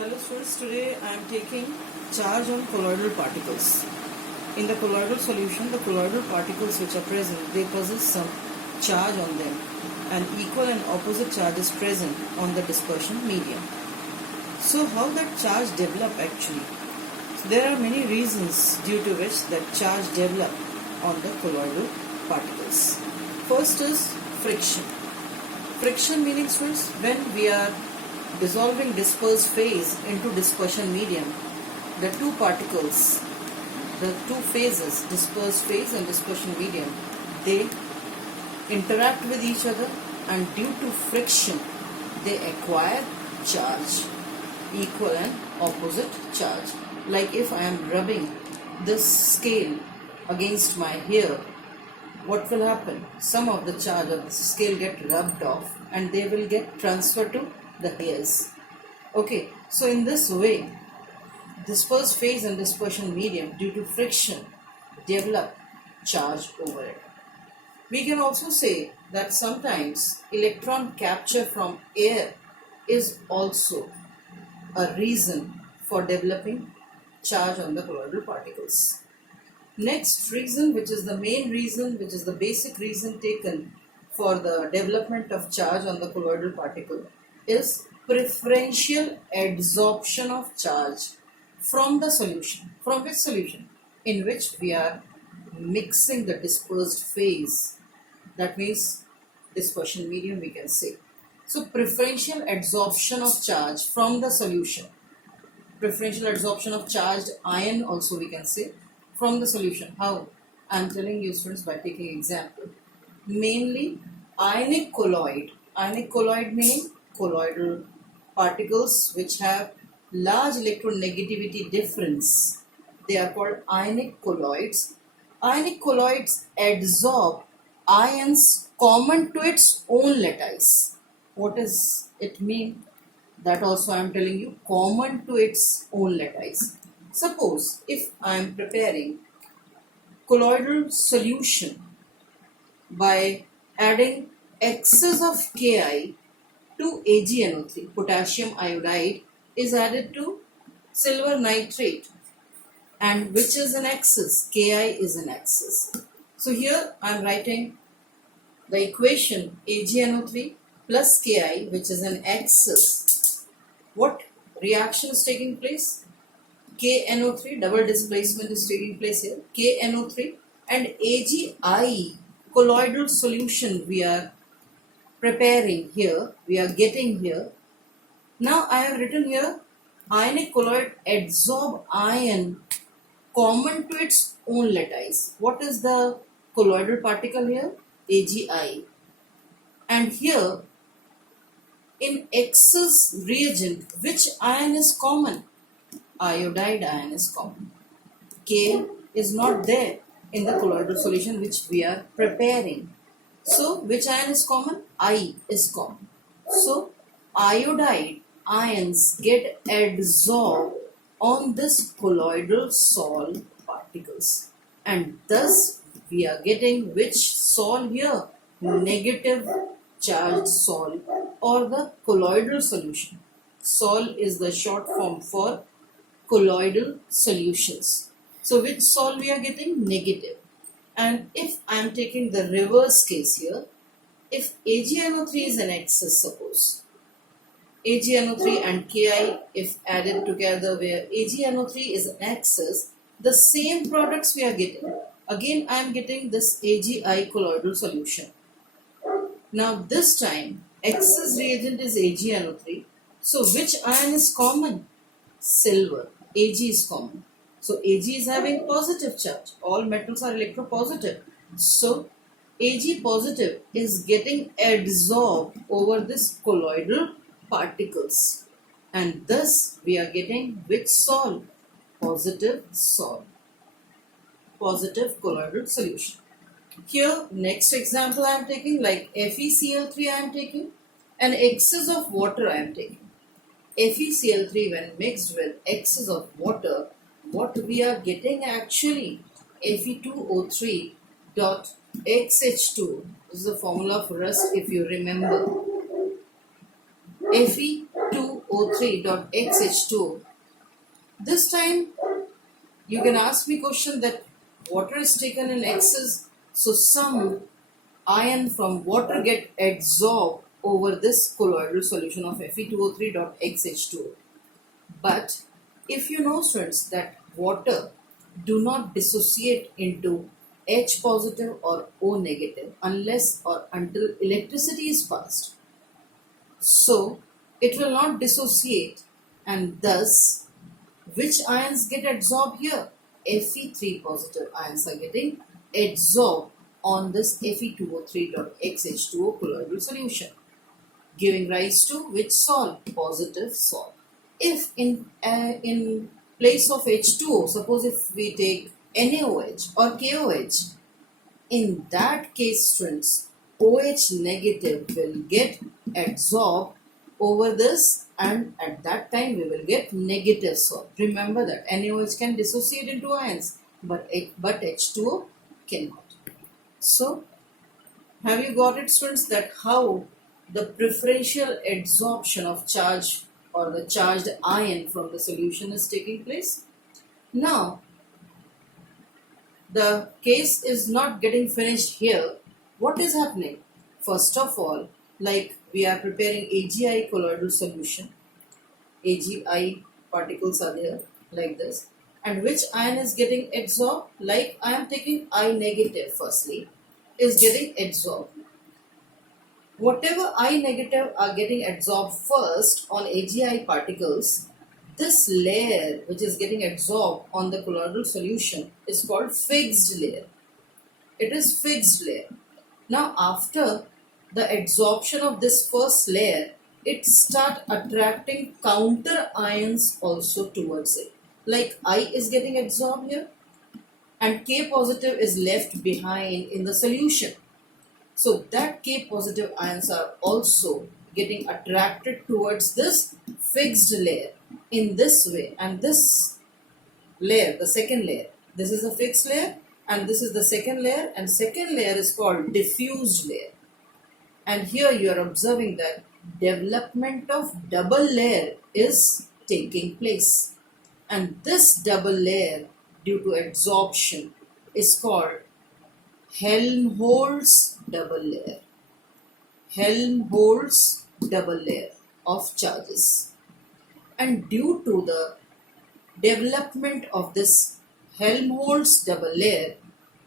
Hello students, today I am taking charge on colloidal particles. In the colloidal solution, the colloidal particles which are present, they possess some charge on them, and equal and opposite charge is present on the dispersion medium. So how that charge develop actually? So there are many reasons due to which that charge develop on the colloidal particles. First is friction. Friction meaning students, when we are dissolving dispersed phase into dispersion medium, the two particles, the two phases, dispersed phase and dispersion medium, they interact with each other, and due to friction they acquire charge, equal and opposite charge. Like if I am rubbing this scale against my hair, what will happen? Some of the charge of the scale get rubbed off and they will get transferred to the hairs. Okay, so in this way, dispersed phase and dispersion medium due to friction develop charge over it. We can also say that sometimes electron capture from air is also a reason for developing charge on the colloidal particles. Next reason, which is the main reason, which is the basic reason taken for the development of charge on the colloidal particle, is preferential adsorption of charge from the solution. From which solution? In which we are mixing the dispersed phase. That means dispersion medium, we can say. So preferential adsorption of charge from the solution. Preferential adsorption of charged ion also we can say from the solution. How? I am telling you students by taking example. Mainly ionic colloid. Ionic colloid meaning colloidal particles which have large electronegativity difference. They are called ionic colloids. Ionic colloids adsorb ions common to its own lattice. What does it mean? That also I am telling you, common to its own lattice. Suppose if I am preparing colloidal solution by adding excess of Ki to AgNO3, potassium iodide is added to silver nitrate, and which is an excess, Ki is an excess. So here I am writing the equation AgNO3 plus Ki, which is an excess. What reaction is taking place? KNO3, double displacement is taking place here. KNO3 and AgI, colloidal solution we are preparing here, we are getting here. Now I have written here, ionic colloid adsorb ion common to its own lattice. What is the colloidal particle here? AgI. And here, in excess reagent, which ion is common? Iodide ion is common. K is not there in the colloidal solution which we are preparing. So, which ion is common? I is common. So, iodide ions get adsorbed on this colloidal sol particles. And thus, we are getting which sol here? Negative charged sol or the colloidal solution. Sol is the short form for colloidal solutions. So which sol we are getting? Negative. And if I am taking the reverse case here, if AgNO3 is an excess, suppose AgNO3 and Ki if added together where AgNO3 is an excess, the same products we are getting. Again I am getting this AgI colloidal solution. Now this time excess reagent is AgNO3. So which ion is common? Silver. Ag is common. So Ag is having positive charge. All metals are electropositive. So Ag positive is getting adsorbed over this colloidal particles. And thus we are getting which sol? Positive sol. Positive colloidal solution. Here next example I am taking, like FeCl3 I am taking, and excess of water I am taking. FeCl3 when mixed with excess of water, what we are getting actually? Fe2O3 dot XH2. This is the formula for rust if you remember. Fe2 Fe2O3.xH2O. This time you can ask me question that water is taken in excess, so some ion from water get adsorbed over this colloidal solution of Fe2O3.xH2O. But if you know, students, that water do not dissociate into H positive or O negative unless or until electricity is passed. So it will not dissociate, and thus which ions get adsorbed here? Fe3 positive ions are getting adsorbed on this Fe2O3.xH2O colloidal solution, giving rise to which salt? Positive salt. If in place of H2O, suppose if we take NaOH or KOH, in that case, students, OH negative will get adsorbed over this, and at that time we will get negative salt. Remember that NaOH can dissociate into ions, but H2O cannot. So, have you got it, students, that how the preferential adsorption of charge or the charged ion from the solution is taking place? Now, the case is not getting finished here. What is happening? First of all, like we are preparing AgI colloidal solution. AgI particles are there like this. And which ion is getting adsorbed? Like I am taking I negative firstly, is getting adsorbed. Whatever I negative are getting adsorbed first on AgI particles, this layer which is getting adsorbed on the colloidal solution is called fixed layer. It is fixed layer. Now after the adsorption of this first layer, it start attracting counter ions also towards it. Like I is getting adsorbed here and K positive is left behind in the solution. So that K positive ions are also getting attracted towards this fixed layer in this way, and this layer, the second layer, this is a fixed layer and this is the second layer, and second layer is called diffused layer. And here you are observing that development of double layer is taking place, and this double layer due to adsorption is called Helmholtz double layer. Helmholtz double layer of charges. And due to the development of this Helmholtz double layer,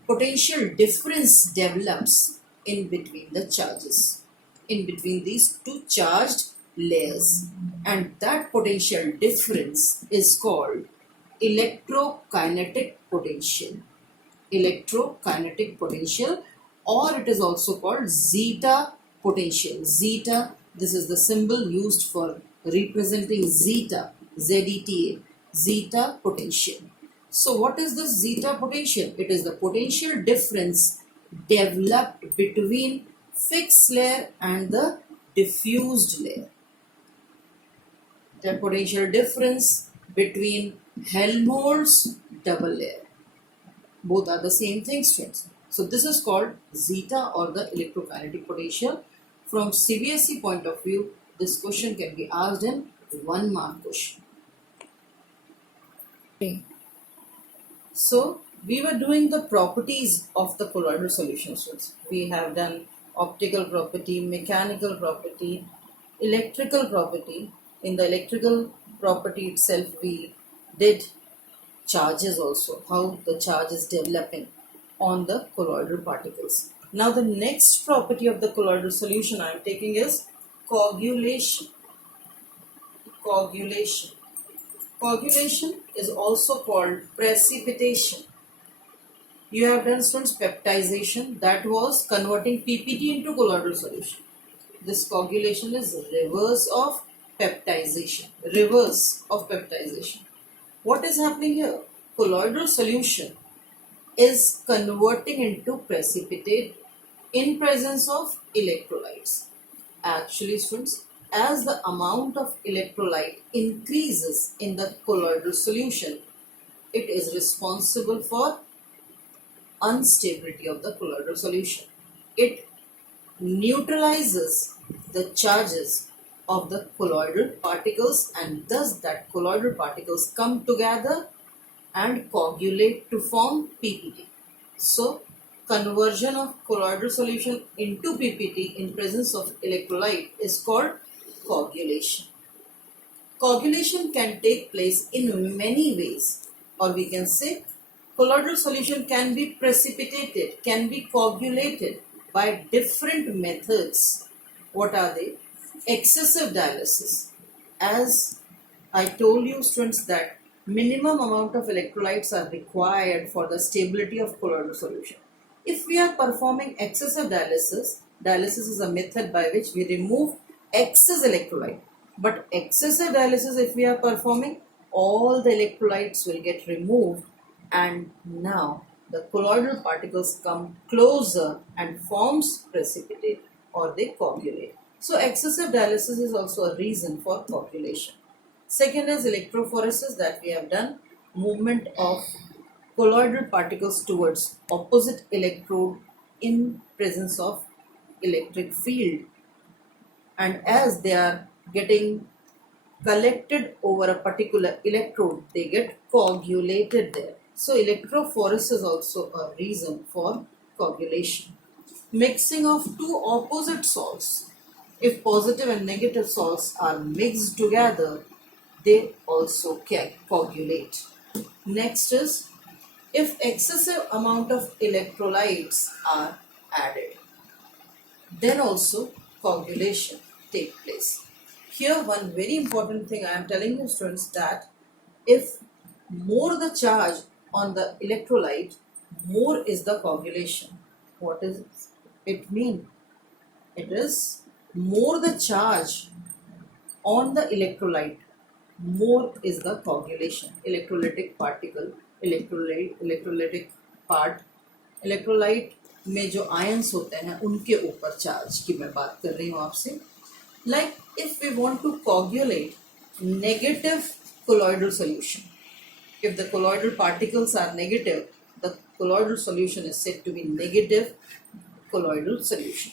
potential difference develops in between the charges, in between these two charged layers, and that potential difference is called electrokinetic potential. Electrokinetic potential, or it is also called zeta potential. Zeta, this is the symbol used for representing zeta, ZETA, zeta potential. So what is the zeta potential? It is the potential difference developed between fixed layer and the diffused layer. The potential difference between Helmholtz double layer. Both are the same thing, students. So this is called zeta or the electrokinetic potential. From CBSE point of view, this question can be asked in 1 mark question. Okay. So we were doing the properties of the colloidal solutions. We have done optical property, mechanical property, electrical property. In the electrical property itself, we did charges also, how the charge is developing on the colloidal particles. Now the next property of the colloidal solution I am taking is coagulation. Coagulation. Coagulation is also called precipitation. You have done, students, peptization, that was converting PPT into colloidal solution. This coagulation is reverse of peptization. Reverse of peptization. What is happening here? Colloidal solution is converting into precipitate in presence of electrolytes. Actually, students, as the amount of electrolyte increases in the colloidal solution, it is responsible for instability of the colloidal solution. It neutralizes the charges of the colloidal particles, and thus that colloidal particles come together and coagulate to form PPT. So conversion of colloidal solution into PPT in presence of electrolyte is called coagulation. Coagulation can take place in many ways, or we can say colloidal solution can be precipitated, can be coagulated by different methods. What are they? Excessive dialysis. As I told you students that minimum amount of electrolytes are required for the stability of colloidal solution. If we are performing excessive dialysis, dialysis is a method by which we remove excess electrolyte. But excessive dialysis, if we are performing, all the electrolytes will get removed, and now the colloidal particles come closer and forms precipitate, or they coagulate. So excessive dialysis is also a reason for coagulation. Second is electrophoresis, that we have done, movement of colloidal particles towards opposite electrode in presence of electric field, and as they are getting collected over a particular electrode, they get coagulated there. So electrophoresis is also a reason for coagulation. Mixing of two opposite salts. If positive and negative salts are mixed together, they also coagulate. Next is if excessive amount of electrolytes are added, then also coagulation take place. Here one very important thing I am telling you students, that if more the charge on the electrolyte, more is the coagulation. What does it mean? It is more the charge on the electrolyte, more is the coagulation. Electrolytic particle, electrolytic part, electrolyte में जो ions होते हैं उनके ऊपर charge की मैं बात कर रही हूँ आपसे. Like if we want to coagulate negative colloidal solution, if the colloidal particles are negative, the colloidal solution is said to be negative colloidal solution.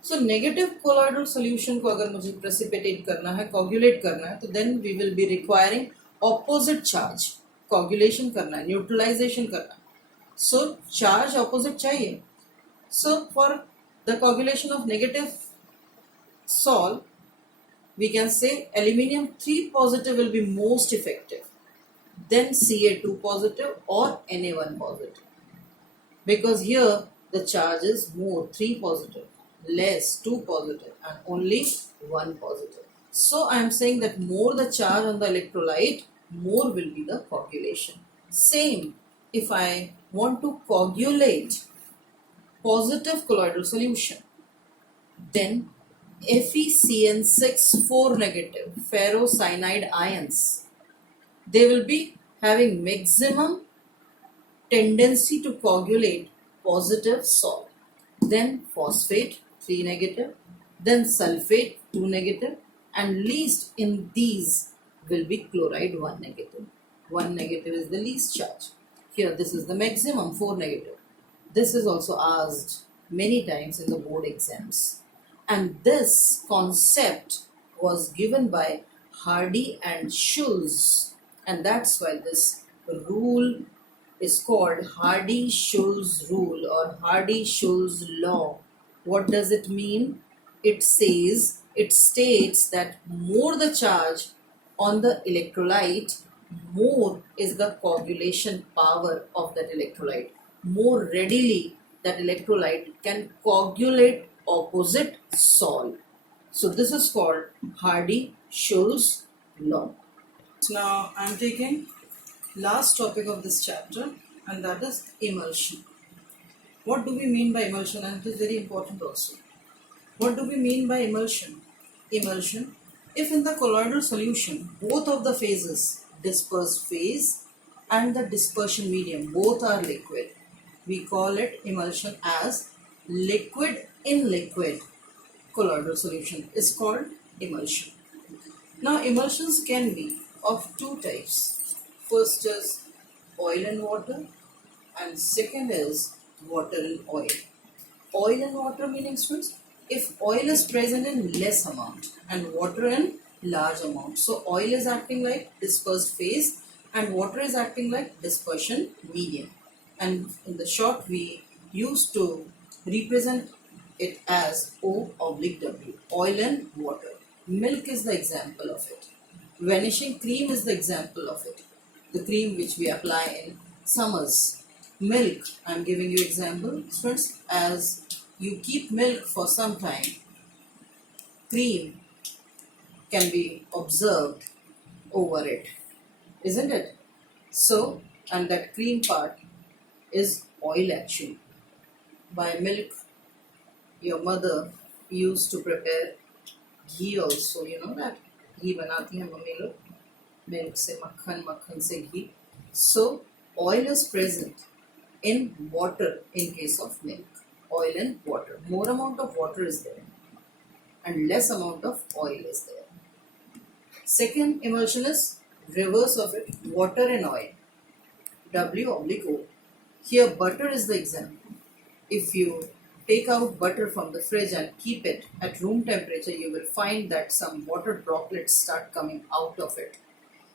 So negative colloidal solution को अगर मुझे precipitate करना है, coagulate करना है, तो then we will be requiring opposite charge. Coagulation करना है, neutralization करना है. So charge opposite चाहिए. So for the coagulation of negative sol, we can say aluminium 3 positive will be most effective, then Ca2 positive or Na1 positive, because here the charge is more 3 positive, less 2 positive, and only 1 positive. So I am saying that more the charge on the electrolyte, more will be the coagulation. Same, if I want to coagulate positive colloidal solution, then FeCN6 4 negative ferrocyanide ions, they will be having maximum tendency to coagulate positive salt. Then phosphate 3 negative, then sulfate 2 negative, and least in these will be chloride 1 negative. 1 negative is the least charge. Here this is the maximum 4 negative. This is also asked many times in the board exams. And this concept was given by Hardy and Schulz, and that's why this rule is called Hardy-Schulz rule or Hardy-Schulz law. What does it mean? It states that more the charge on the electrolyte, more is the coagulation power of that electrolyte. More readily that electrolyte can coagulate opposite sol. So this is called Hardy-Schulz law. Now I am taking last topic of this chapter, and that is emulsion. What do we mean by emulsion? And it is very important also. What do we mean by emulsion? Emulsion, if in the colloidal solution both of the phases, dispersed phase and the dispersion medium, both are liquid, we call it emulsion as liquid in liquid colloidal solution is called emulsion. Now emulsions can be of two types. First is oil and water, and second is water and oil. Oil and water meaning students, if oil is present in less amount and water in large amount. So oil is acting like dispersed phase and water is acting like dispersion medium. And in the short we used to represent it as O oblique W, oil and water. Milk is the example of it. Vanishing cream is the example of it. The cream which we apply in summers. Milk, I am giving you example. Students, as you keep milk for some time, cream can be observed over it, isn't it? So, and that cream part is oil actually. By milk, your mother used to prepare ghee also, you know that ghee बनाती हैं mummy लोग milk से मक्खन मक्खन से ghee. So oil is present in water in case of milk. Oil and water, more amount of water is there and less amount of oil is there. Second emulsion is reverse of it, water and oil, W oblique O. Here butter is the example. If you take out butter from the fridge and keep it at room temperature, you will find that some water droplets start coming out of it.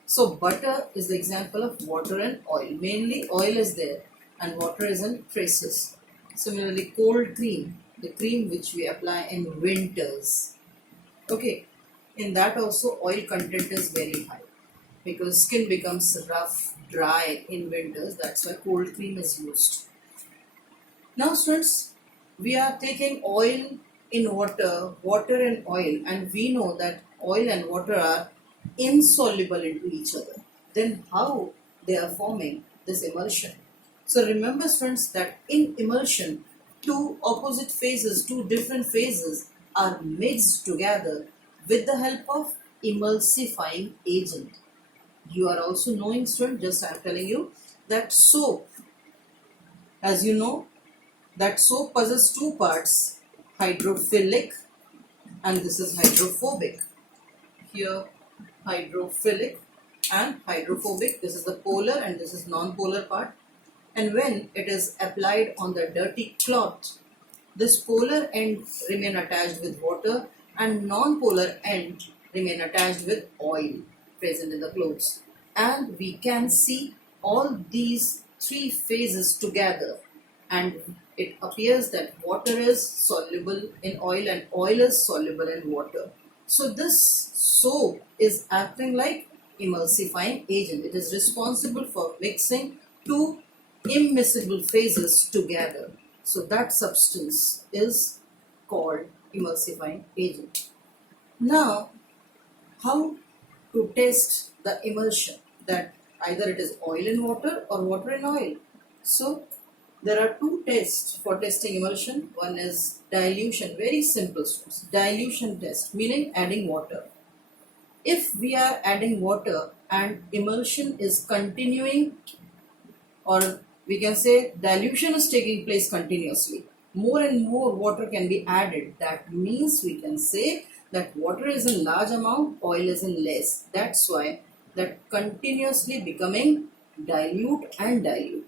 So butter is the example of water and oil. Mainly oil is there and water is in traces. Similarly, cold cream, the cream which we apply in winters. Okay, in that also oil content is very high because skin becomes rough, dry in winters. That's why cold cream is used. Now students, we are taking oil in water, water in oil, and we know that oil and water are insoluble into each other. Then how they are forming this emulsion? So remember students that in emulsion, two opposite phases, two different phases are mixed together with the help of emulsifying agent. You are also knowing student, just I am telling you that soap, as you know, that soap possesses two parts, hydrophilic and this is hydrophobic. Here hydrophilic and hydrophobic, this is the polar and this is non-polar part. And when it is applied on the dirty cloth, this polar end remain attached with water and non-polar end remain attached with oil present in the clothes. And we can see all these three phases together and it appears that water is soluble in oil and oil is soluble in water. So this soap is acting like emulsifying agent. It is responsible for mixing two immiscible phases together. So that substance is called emulsifying agent. Now, how to test the emulsion, that either it is oil in water or water in oil? So there are two tests for testing emulsion. One is dilution, very simple students. Dilution test, meaning adding water. If we are adding water and emulsion is continuing, or we can say dilution is taking place continuously, more and more water can be added. That means we can say that water is in large amount, oil is in less. That's why that continuously becoming dilute and dilute.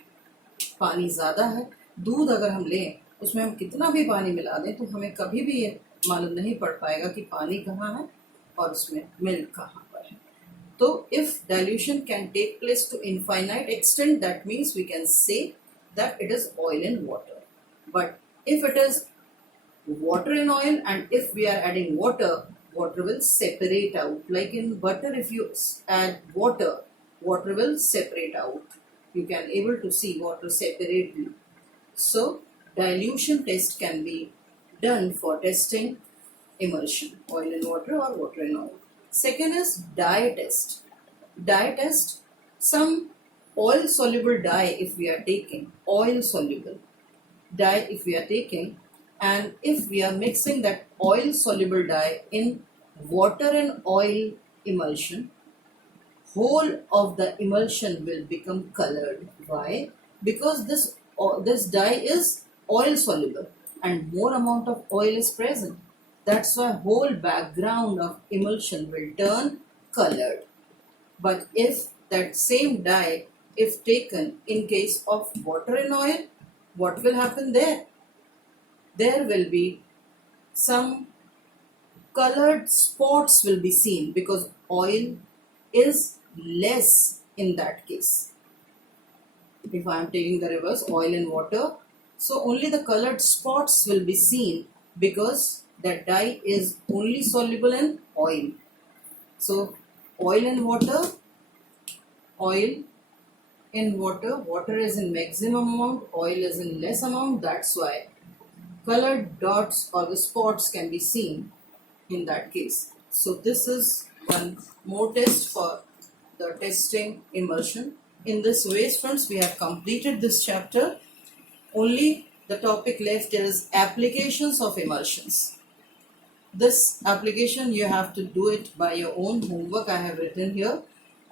पानी ज़्यादा है, दूध अगर हम लें उसमें हम कितना भी पानी मिला दें तो हमें कभी भी ये मालूम नहीं पड़ पाएगा कि पानी कहाँ है और उसमें मिल्क कहाँ पर है. तो if dilution can take place to infinite extent, that means we can say that it is oil in water. But if it is water in oil and if we are adding water, water will separate out. Like in butter, if you add water, water will separate out. You can able to see water separately. So dilution test can be done for testing emulsion, oil in water or water in oil. Second is dye test. Dye test, some oil soluble dye if we are taking, oil soluble dye if we are taking, and if we are mixing that oil soluble dye in water and oil emulsion, whole of the emulsion will become colored. Why? Because this dye is oil soluble and more amount of oil is present. That's why whole background of emulsion will turn colored. But if that same dye, if taken in case of water and oil, what will happen there? There will be some colored spots will be seen because oil is less in that case. If I am taking the reverse, oil and water, so only the colored spots will be seen because that dye is only soluble in oil. So oil and water, oil in water, water is in maximum amount, oil is in less amount, that's why colored dots or the spots can be seen in that case. So this is one more test for the testing emulsion. In this way, friends, we have completed this chapter. Only the topic left is applications of emulsions. This application you have to do it by your own homework I have written here.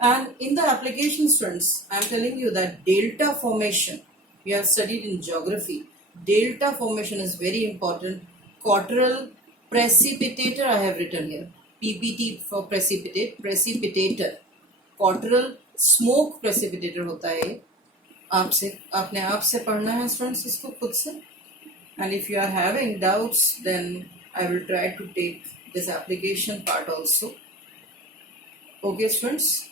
And in the applications, friends, I am telling you that delta formation, we have studied in geography. Delta formation is very important. Quarteral precipitator I have written here. PPT for precipitate, precipitator. Quarteral smoke precipitator होता है. आपसे अपने आप से पढ़ना है students इसको खुद से. And if you are having doubts, then I will try to take this application part also. Okay, students.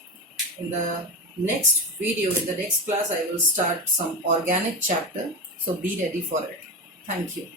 In the next video, in the next class, I will start some organic chapter. So be ready for it. Thank you.